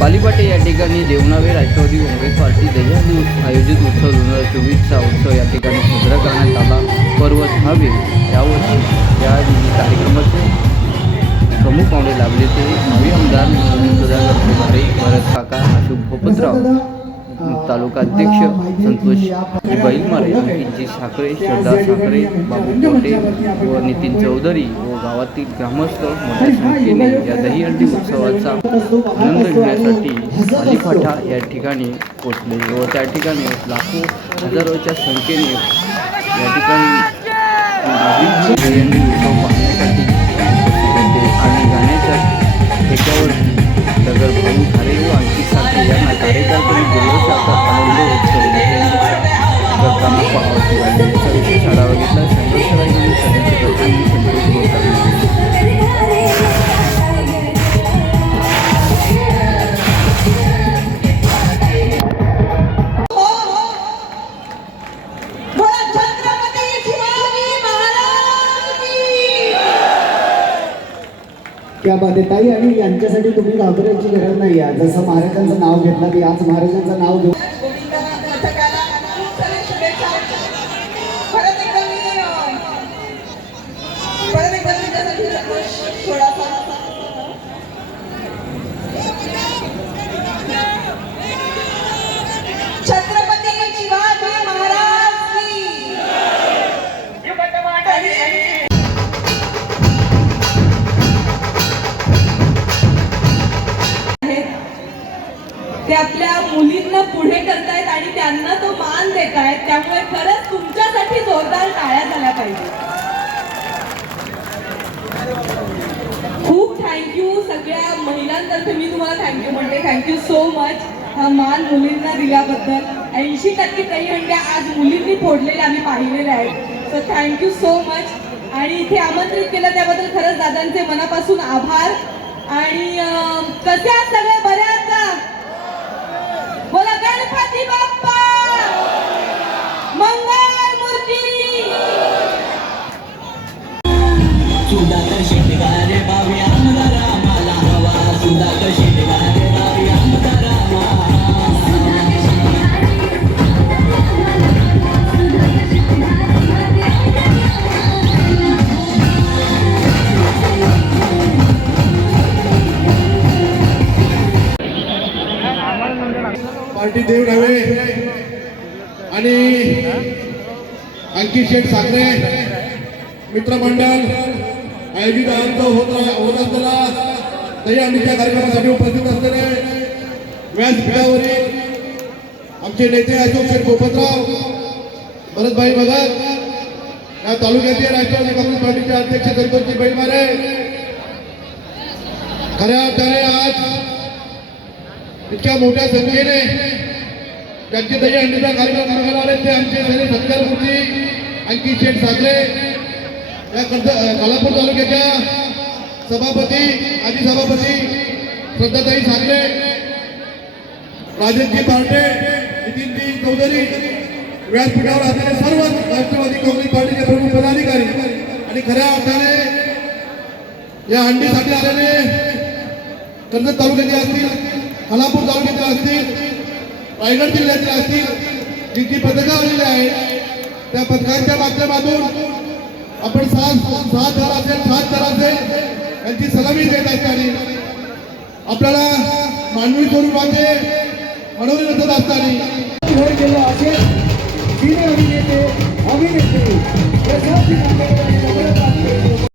बालीपाटे या ठिकाणी देवनावे राष्ट्रवादी काँग्रेस पार्टी दह्यादी आयोजित उत्सव दोन हजार चोवीसचा उत्सव या ठिकाणी साजरा करण्यात आला पर्वत हवे यावर्षी या कार्यक्रमाचे प्रमुख पाहुणे लाभले ते नवी आमदार सुधाकर फुलारे भरत काका अशोक भोपतराव तालुका अध्यक्ष संतोष बैलमारे अंकितजी साखरे श्रद्धा साखरे बाबू कोटे व नितीन चौधरी व गावातील ग्रामस्थ मोठ्या संख्येने या दहीहंडी उत्सवाचा आनंद घेण्यासाठी अलिफाटा या ठिकाणी पोचले व त्या ठिकाणी लाखो हजारोच्या संख्येने या ठिकाणी दहीहंडी उत्सव पाहण्यासाठी आणि गाण्याच्या ठेक्यावर नगर भाऊ खारे व आणखी साखरे यांना कार्यकर्ते करताना पाहावं लागले याचा विशेष आढावा घेतला संघर्ष संतोष गोसावी त्या ताई आणि यांच्यासाठी तुम्ही घाबरायची गरज नाही आहे जसं महाराजांचं नाव घेतलं की आज महाराजांचं नाव घेऊन थोडासा छत्रपती शिवाजी महाराज की. आणि- ते आपल्या मुलींना पुढे करता आणि त्यांना तो मान देत आहेत त्यामुळे खरंच तुमच्यासाठी जोरदार टाळ्या झाल्या पाहिजे खूप थँक्यू सगळ्या महिलांतर्फे मी तुम्हाला थँक्यू म्हणते थँक्यू सो मच हा मान मुलींना दिल्याबद्दल. ऐंशी टक्के काही हंड्या आज मुलींनी फोडलेल्या आम्ही पाहिलेल्या आहेत. सो थँक्यू सो मच आणि इथे आमंत्रित केलं त्याबद्दल खरंच दादांचे मनापासून आभार. आणि कसे आहात सगळे? बरे आहात का? बोला गणपती बाप्पा! मंगळ मूर्ती पार्टी देव ढावे. आणि अंकित शेठ साखरे मित्रमंडळ आयोजित आनंद होत होत असताना तरी आम्ही त्या कार्यक्रमासाठी उपस्थित असलेले व्यासपीठावरील आमचे नेते अशोक शेठ गोपतराव भरतभाई भगत या तालुक्यातील राष्ट्रवादी काँग्रेस पार्टीचे अध्यक्ष संतोषजी बैलमारे. खऱ्या अर्थाने आज इतक्या मोठ्या संख्येने त्यांचे दही अंडीचा कार्यक्रम करायला आले. ते आमचे सगळे सत्कार सत्कारमूर्ती अंकित शेठ साखरे या कर्ज कोल्हापूर तालुक्याच्या सभापती आदी सभापती श्रद्धाताई साखरे राजनजी पार्टे नितीनजी चौधरी व्यासपीठावर असलेले सर्व राष्ट्रवादी काँग्रेस पार्टीचे प्रमुख पदाधिकारी आणि खऱ्या अर्थाने या अंडीसाठी आलेले कर्जत तालुक्याचे असतील. खालापूर तालुक्याचे असतील रायगड जिल्ह्याचे असतील जी जी पथकं आलेली आहेत त्या पथकांच्या माध्यमातून आपण सात सात थर असेल सात थर असेल यांची सलामी देत असताना आपल्याला मानवी स्वरूपाचे मनोरंजन होत असताना